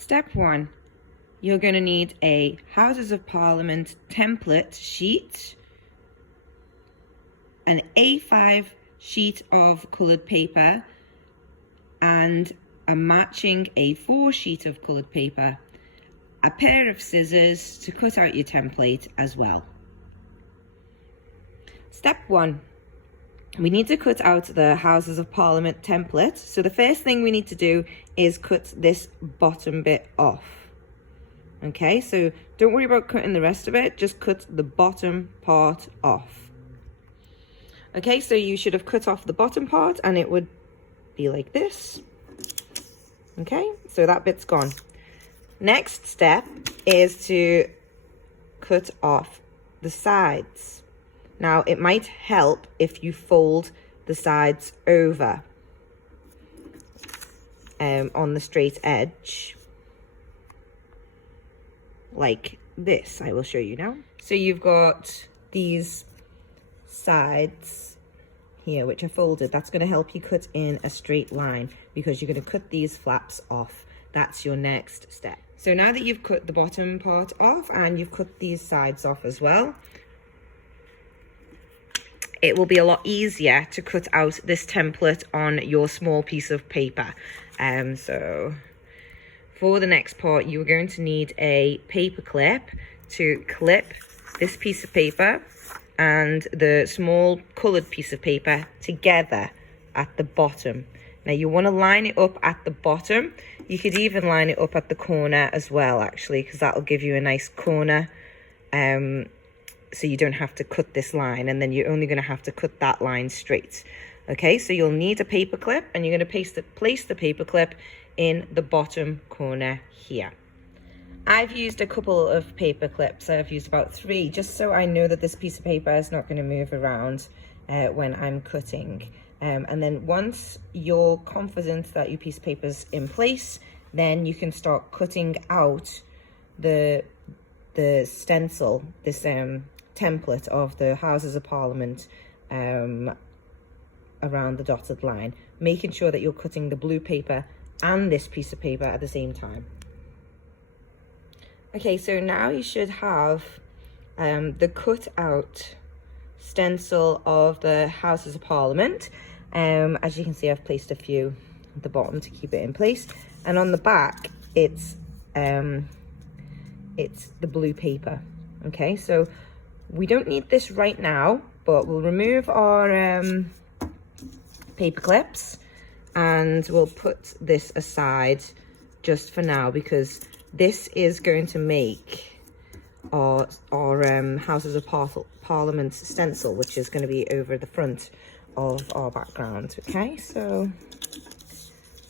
Step 1, you're going to need a Houses of Parliament template sheet, an A5 sheet of coloured paper, and a matching A4 sheet of coloured paper, a pair of scissors to cut out your template as well. Step 1, we need to cut out the Houses of Parliament template. So the first thing we need to do is cut this bottom bit off. Okay, so don't worry about cutting the rest of it, just cut the bottom part off. Okay, so you should have cut off the bottom part and it would be like this. Okay, so that bit's gone. Next step is to cut off the sides. Now, it might help if you fold the sides over on the straight edge, like this. I will show you now. So you've got these sides here which are folded. That's going to help you cut in a straight line because you're going to cut these flaps off. That's your next step. So now that you've cut the bottom part off and you've cut these sides off as well, it will be a lot easier to cut out this template on your small piece of paper. So for the next part, you're going to need a paper clip to clip this piece of paper and the small coloured piece of paper together at the bottom. Now you want to line it up at the bottom. You could even line it up at the corner as well, actually, because that'll give you a nice corner. So you don't have to cut this line, and then you're only going to have to cut that line straight. Okay, so you'll need a paper clip, and you're going to place the paper clip in the bottom corner here. I've used a couple of paper clips. I've used about 3, just so I know that this piece of paper is not going to move around when I'm cutting. And then once you're confident that your piece of paper is in place, then you can start cutting out the stencil, this template of the Houses of Parliament around the dotted line, making sure that you're cutting the blue paper and this piece of paper at the same time. Okay, so now you should have the cut out stencil of the Houses of Parliament. As you can see, I've placed a few at the bottom to keep it in place, and on the back it's the blue paper. Okay, so we don't need this right now, but we'll remove our paper clips and we'll put this aside just for now, because this is going to make our Houses of Parliament stencil, which is going to be over the front of our background. Okay, so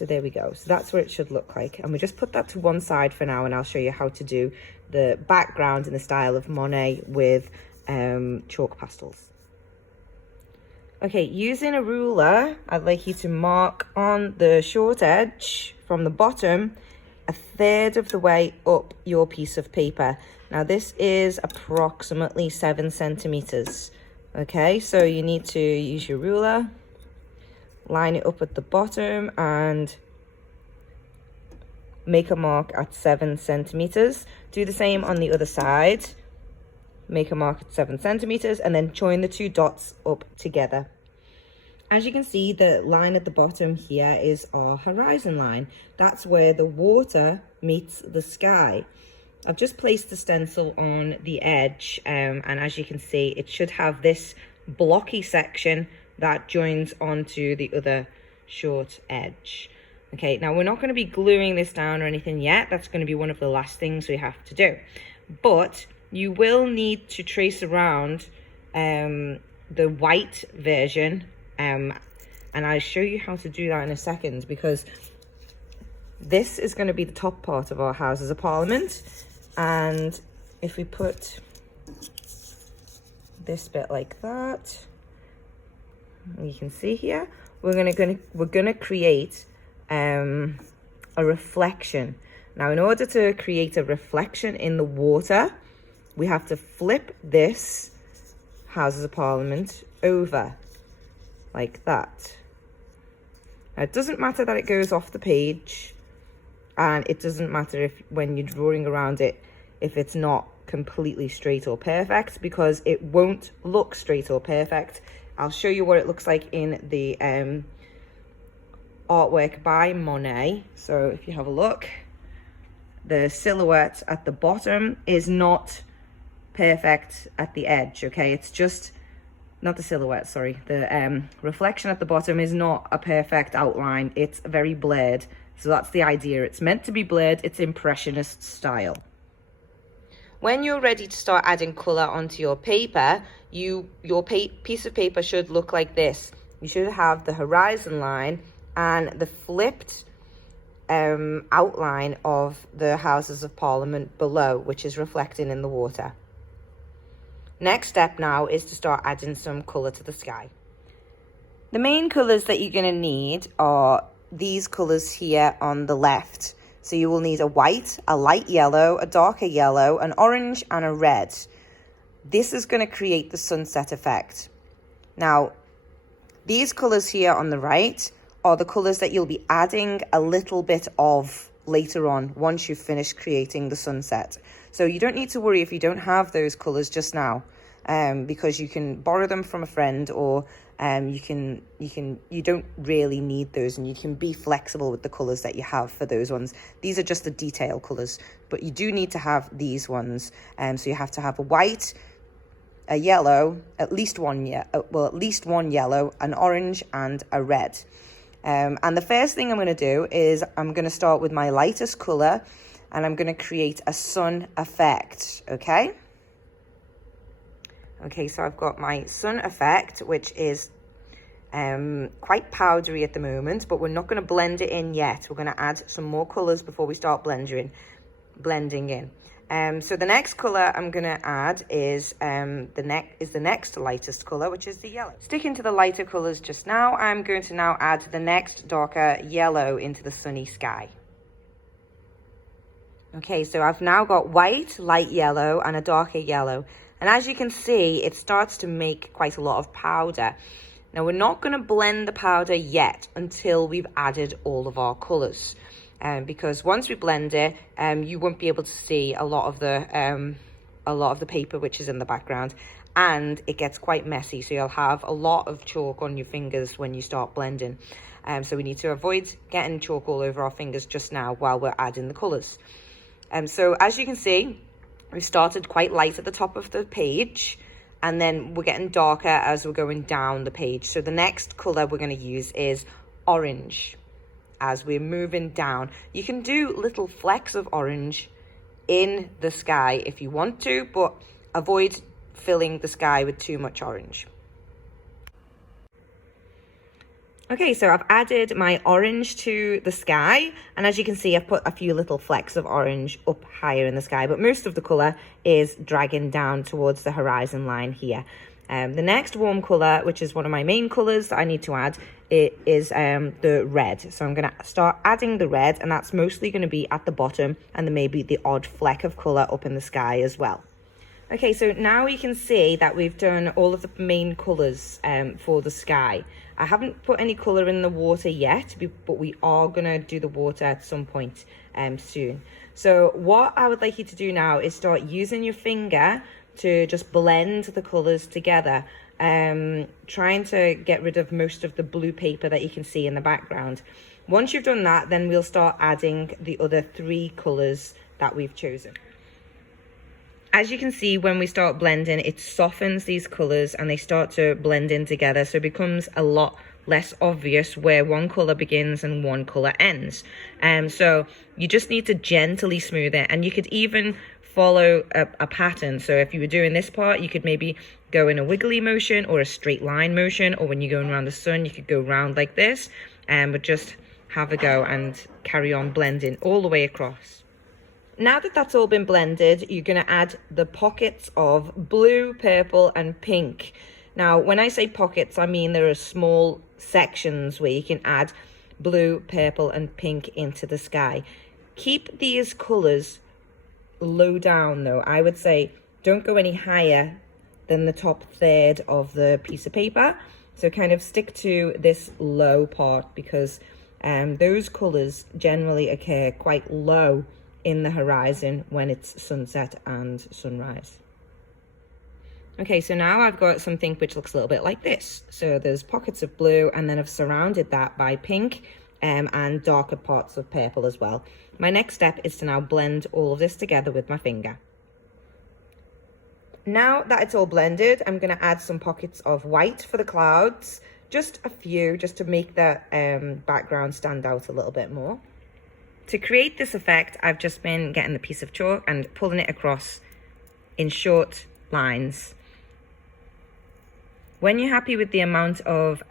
there we go. So that's what it should look like, and we just put that to one side for now, and I'll show you how to do the background in the style of Monet with chalk pastels. Okay, using a ruler, I'd like you to mark on the short edge from the bottom 1/3 of the way up your piece of paper. Now this is approximately 7 centimeters. Okay, so you need to use your ruler, line it up at the bottom and make a mark at 7 centimeters. Do the same on the other side. Make a mark at 7 centimeters and then join the 2 dots up together. As you can see, the line at the bottom here is our horizon line. That's where the water meets the sky. I've just placed the stencil on the edge, and as you can see, it should have this blocky section that joins onto the other short edge. Okay, now we're not going to be gluing this down or anything yet. That's going to be one of the last things we have to do. But you will need to trace around the white version, and I'll show you how to do that in a second, because this is going to be the top part of our Houses of Parliament. And if we put this bit like that, you can see here, we're gonna create a reflection. Now, in order to create a reflection in the water, we have to flip this Houses of Parliament over like that. Now, it doesn't matter that it goes off the page. and it doesn't matter if when you're drawing around it, if it's not completely straight or perfect, because it won't look straight or perfect. I'll show you what it looks like in the artwork by Monet. So if you have a look, the silhouette at the bottom is not perfect at the edge, okay? It's just not the silhouette, sorry, the reflection at the bottom is not a perfect outline. It's very blurred. So that's the idea. It's meant to be blurred. It's impressionist style. When you're ready to start adding color onto your paper, your piece of paper should look like this. You should have the horizon line and the flipped outline of the Houses of Parliament below, which is reflecting in the water. Next step now is to start adding some color to the sky. The main colors that you're going to need are these colors here on the left. So you will need a white, a light yellow, a darker yellow, an orange, and a red. This is going to create the sunset effect. Now, these colors here on the right are the colors that you'll be adding a little bit of later on once you've finished creating the sunset. So you don't need to worry if you don't have those colors just now, because you can borrow them from a friend, or you don't really need those, and you can be flexible with the colors that you have for those ones. These are just the detail colors, but you do need to have these ones. So you have to have a white, a yellow, at least one yellow, an orange, and a red. And the first thing I'm going to do is I'm going to start with my lightest color, and I'm going to create a sun effect, okay? Okay, so I've got my sun effect, which is quite powdery at the moment, but we're not going to blend it in yet. We're going to add some more colors before we start blending in. So the next color I'm going to add is the next lightest color, which is the yellow. Sticking to the lighter colors just now, I'm going to now add the next darker yellow into the sunny sky. Okay, so I've now got white, light yellow, and a darker yellow. And as you can see, it starts to make quite a lot of powder. Now, we're not going to blend the powder yet until we've added all of our colours. Because once we blend it, you won't be able to see a lot of the paper which is in the background. And it gets quite messy, so you'll have a lot of chalk on your fingers when you start blending. So we need to avoid getting chalk all over our fingers just now while we're adding the colours. So as you can see, we started quite light at the top of the page, and then we're getting darker as we're going down the page. So the next colour we're going to use is orange as we're moving down. You can do little flecks of orange in the sky if you want to, but avoid filling the sky with too much orange. Okay, so I've added my orange to the sky, and as you can see, I've put a few little flecks of orange up higher in the sky, but most of the colour is dragging down towards the horizon line here. The next warm colour, which is one of my main colours that I need to add, it is the red. So I'm going to start adding the red, and that's mostly going to be at the bottom, and then maybe the odd fleck of colour up in the sky as well. Okay, so now you can see that we've done all of the main colours for the sky. I haven't put any colour in the water yet, but we are going to do the water at some point soon. So what I would like you to do now is start using your finger to just blend the colours together, trying to get rid of most of the blue paper that you can see in the background. Once you've done that, then we'll start adding the other 3 colours that we've chosen. As you can see, when we start blending, it softens these colours and they start to blend in together, so it becomes a lot less obvious where one colour begins and one colour ends. So you just need to gently smooth it, and you could even follow a pattern. So if you were doing this part, you could maybe go in a wiggly motion or a straight line motion, or when you're going around the sun, you could go round like this, but just have a go and carry on blending all the way across. Now that that's all been blended, you're going to add the pockets of blue, purple, and pink. Now, when I say pockets, I mean there are small sections where you can add blue, purple, and pink into the sky. Keep these colours low down, though. I would say don't go any higher than the top third of the piece of paper. So kind of stick to this low part, because those colours generally occur quite low in the horizon when it's sunset and sunrise. Okay, so now I've got something which looks a little bit like this. So there's pockets of blue, and then I've surrounded that by pink and darker parts of purple as well. My next step is to now blend all of this together with my finger. Now that it's all blended, I'm going to add some pockets of white for the clouds, just a few, just to make that background stand out a little bit more. To create this effect, I've just been getting the piece of chalk and pulling it across in short lines. When you're happy with the amount of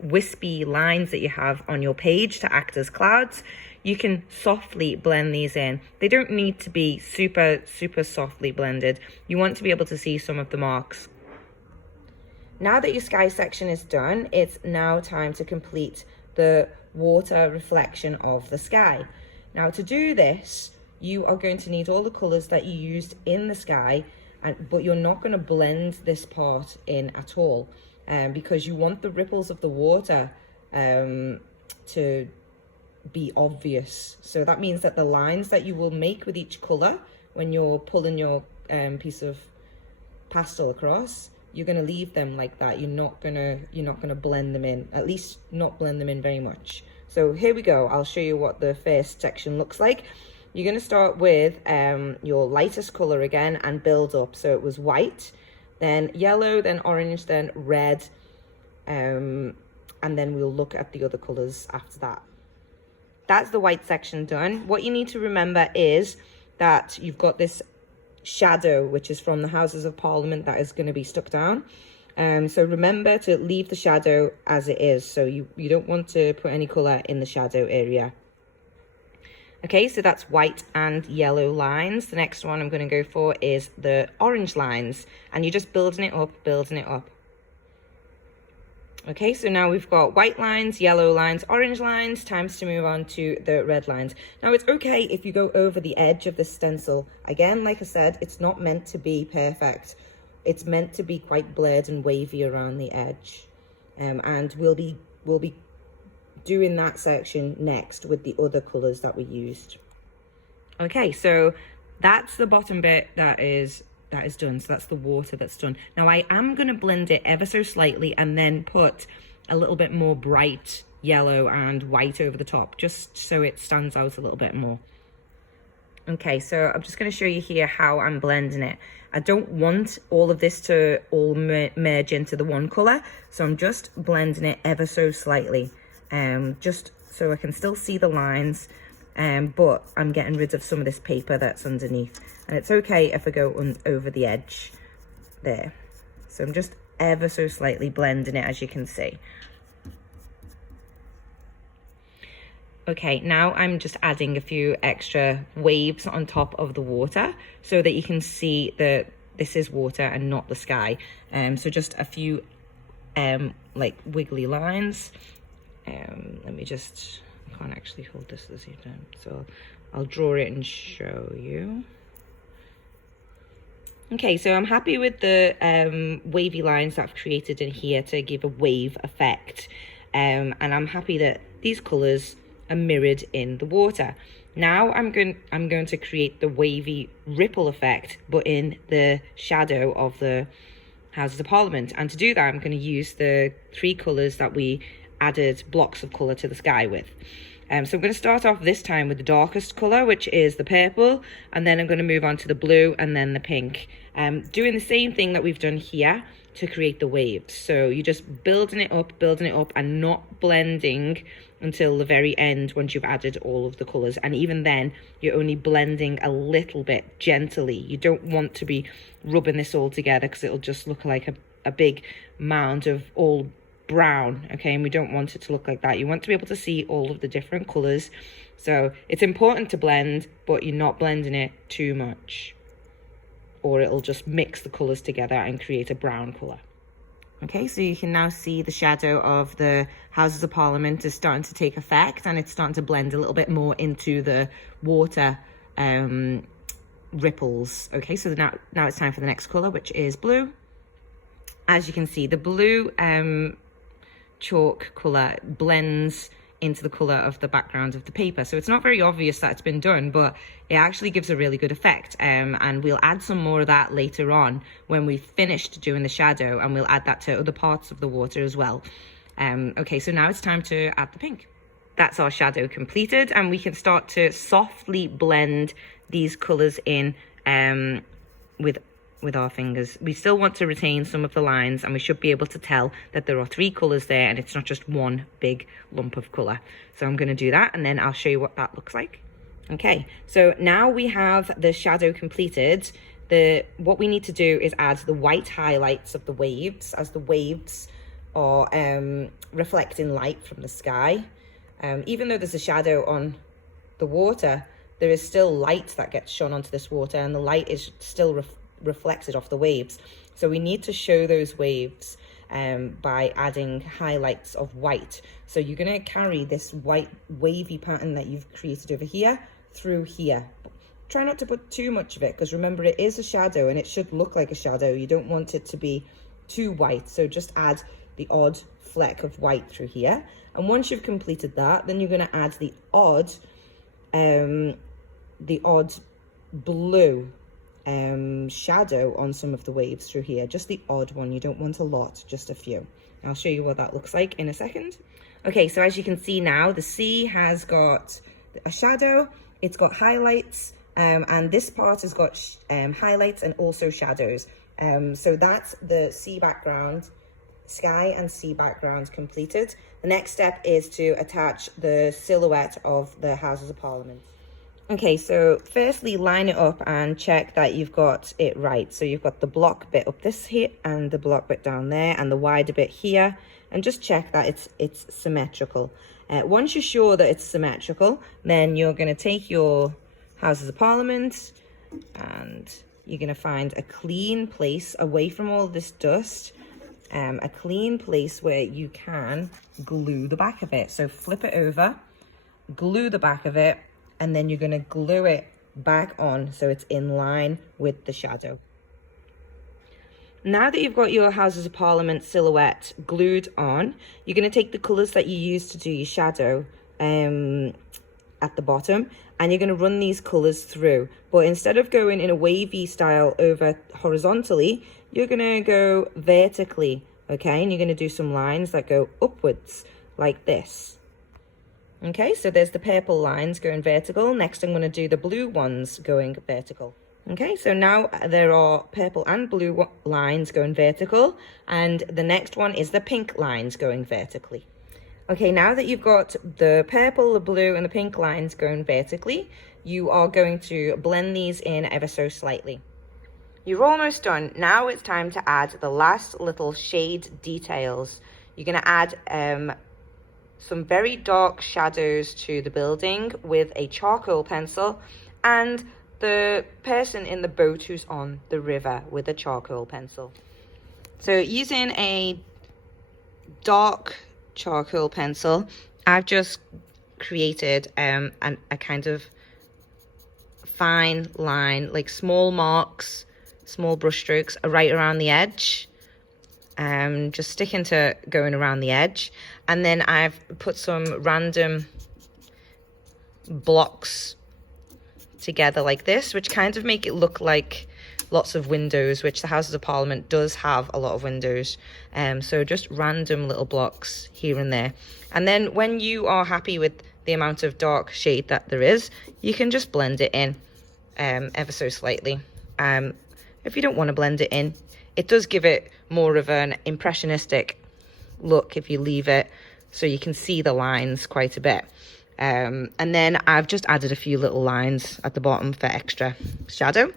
wispy lines that you have on your page to act as clouds, you can softly blend these in. They don't need to be super softly blended. You want to be able to see some of the marks. Now that your sky section is done, it's now time to complete the water reflection of the sky. Now to do this, you are going to need all the colours that you used in the sky, but you're not going to blend this part in at all, because you want the ripples of the water to be obvious. So that means that the lines that you will make with each colour when you're pulling your piece of pastel across, you're going to leave them like that. You're not gonna blend them in, at least not blend them in very much. So here we go. I'll show you what the first section looks like. You're going to start with your lightest colour again and build up. So it was white, then yellow, then orange, then red, and then we'll look at the other colours after that. That's the white section done. What you need to remember is that you've got this shadow, which is from the Houses of Parliament, that is going to be stuck down. So remember to leave the shadow as it is. So you don't want to put any colour in the shadow area. Okay, so that's white and yellow lines. The next one I'm going to go for is the orange lines, and you're just building it up, building it up. Okay, so now we've got white lines, yellow lines, orange lines. Time to move on to the red lines. Now it's okay if you go over the edge of the stencil. Again, like I said, it's not meant to be perfect. It's meant to be quite blurred and wavy around the edge. And we'll be doing that section next with the other colours that we used. Okay, so that's the bottom bit that is done. So that's the water that's done. Now I am going to blend it ever so slightly and then put a little bit more bright yellow and white over the top, just so it stands out a little bit more. Okay, so I'm just going to show you here how I'm blending it. I don't want all of this to all merge into the one colour, so I'm just blending it ever so slightly, just so I can still see the lines, but I'm getting rid of some of this paper that's underneath. And it's okay if I go over the edge there. So I'm just ever so slightly blending it, as you can see. Okay, now I'm just adding a few extra waves on top of the water so that you can see that this is water and not the sky. So just a few like wiggly lines. Let me just, I can't actually hold this at the same time, so I'll draw it and show you. Okay, so I'm happy with the wavy lines that I've created in here to give a wave effect. And I'm happy that these colours are mirrored in the water. Now I'm going to create the wavy ripple effect, but in the shadow of the Houses of Parliament. And to do that, I'm going to use the three colours that we added blocks of colour to the sky with. So I'm going to start off this time with the darkest colour, which is the purple, and then I'm going to move on to the blue and then the pink. Doing the same thing that we've done here to create the waves. So you're just building it up and not blending until the very end once you've added all of the colours. And even then, you're only blending a little bit gently. You don't want to be rubbing this all together because it'll just look like a big mound of all brown, okay? And we don't want it to look like that. You want to be able to see all of the different colours. So it's important to blend, but you're not blending it too much, or it'll just mix the colours together and create a brown colour. Okay, so you can now see the shadow of the Houses of Parliament is starting to take effect, and it's starting to blend a little bit more into the water ripples. Okay, so now it's time for the next colour, which is blue. As you can see, the blue chalk colour blends into the color of the background of the paper. So it's not very obvious that it's been done, but it actually gives a really good effect. And we'll add some more of that later on when we've finished doing the shadow, and we'll add that to other parts of the water as well. Okay, so now it's time to add the pink. That's our shadow completed, and we can start to softly blend these colors in with our fingers. We still want to retain some of the lines, and we should be able to tell that there are 3 colors there and it's not just one big lump of color. So I'm going to do that, and then I'll show you what that looks like. Okay, so now we have the shadow completed. What we need to do is add the white highlights of the waves, as the waves are reflecting light from the sky. Even though there's a shadow on the water, there is still light that gets shone onto this water, and the light is still reflected off the waves. So we need to show those waves by adding highlights of white. So you're going to carry this white wavy pattern that you've created over here through here. Try not to put too much of it, because remember, it is a shadow and it should look like a shadow. You don't want it to be too white, so just add the odd fleck of white through here. And once you've completed that, then you're going to add the odd blue shadow on some of the waves through here. Just the odd one. You don't want a lot, just a few. I'll show you what that looks like in a second. Okay, so as you can see now, the sea has got a shadow, it's got highlights, and this part has got highlights and also shadows. So that's the sea background, sky and sea background completed. The next step is to attach the silhouette of the Houses of Parliament. Okay, so firstly, line it up and check that you've got it right. So you've got the block bit up this here and the block bit down there and the wider bit here, and just check that it's symmetrical. Once you're sure that it's symmetrical, then you're going to take your Houses of Parliament and you're going to find a clean place away from all this dust, a clean place where you can glue the back of it. So flip it over, glue the back of it, and then you're going to glue it back on so it's in line with the shadow. Now that you've got your Houses of Parliament silhouette glued on, you're going to take the colours that you used to do your shadow at the bottom, and you're going to run these colours through. But instead of going in a wavy style over horizontally, you're going to go vertically, okay? And you're going to do some lines that go upwards like this. Okay, so there's the purple lines going vertical. Next, I'm going to do the blue ones going vertical. Okay, so now there are purple and blue lines going vertical, and the next one is the pink lines going vertically. Okay, now that you've got the purple, the blue, and the pink lines going vertically, you are going to blend these in ever so slightly. You're almost done. Now it's time to add the last little shade details. You're going to add some very dark shadows to the building with a charcoal pencil, and the person in the boat who's on the river with a charcoal pencil. So using a dark charcoal pencil, I've just created a kind of fine line, like small marks, small brush strokes right around the edge. Just sticking to going around the edge, and then I've put some random blocks together like this, which kind of make it look like lots of windows, which the Houses of Parliament does have a lot of windows. So just random little blocks here and there, and then when you are happy with the amount of dark shade that there is, you can just blend it in ever so slightly. If you don't want to blend it in, it does give it more of an impressionistic look if you leave it so you can see the lines quite a bit. And then I've just added a few little lines at the bottom for extra shadow.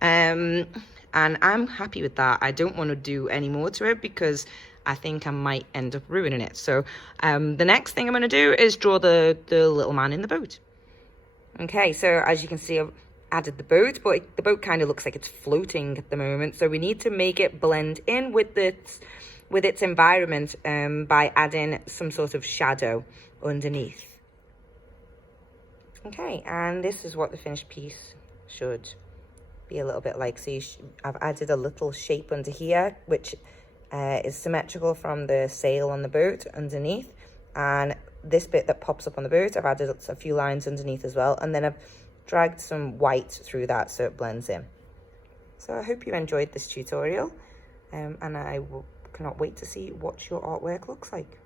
And I'm happy with that. I don't want to do any more to it because I think I might end up ruining it. So the next thing I'm going to do is draw the little man in the boat. Okay, so as you can see, I've added the boat, but the boat kind of looks like it's floating at the moment, so we need to make it blend in with its environment by adding some sort of shadow underneath. Okay, and this is what the finished piece should be a little bit like. So I've added a little shape under here, which is symmetrical from the sail on the boat underneath, and this bit that pops up on the boot, I've added a few lines underneath as well, and then I've dragged some white through that so it blends in. So I hope you enjoyed this tutorial, and I cannot wait to see what your artwork looks like.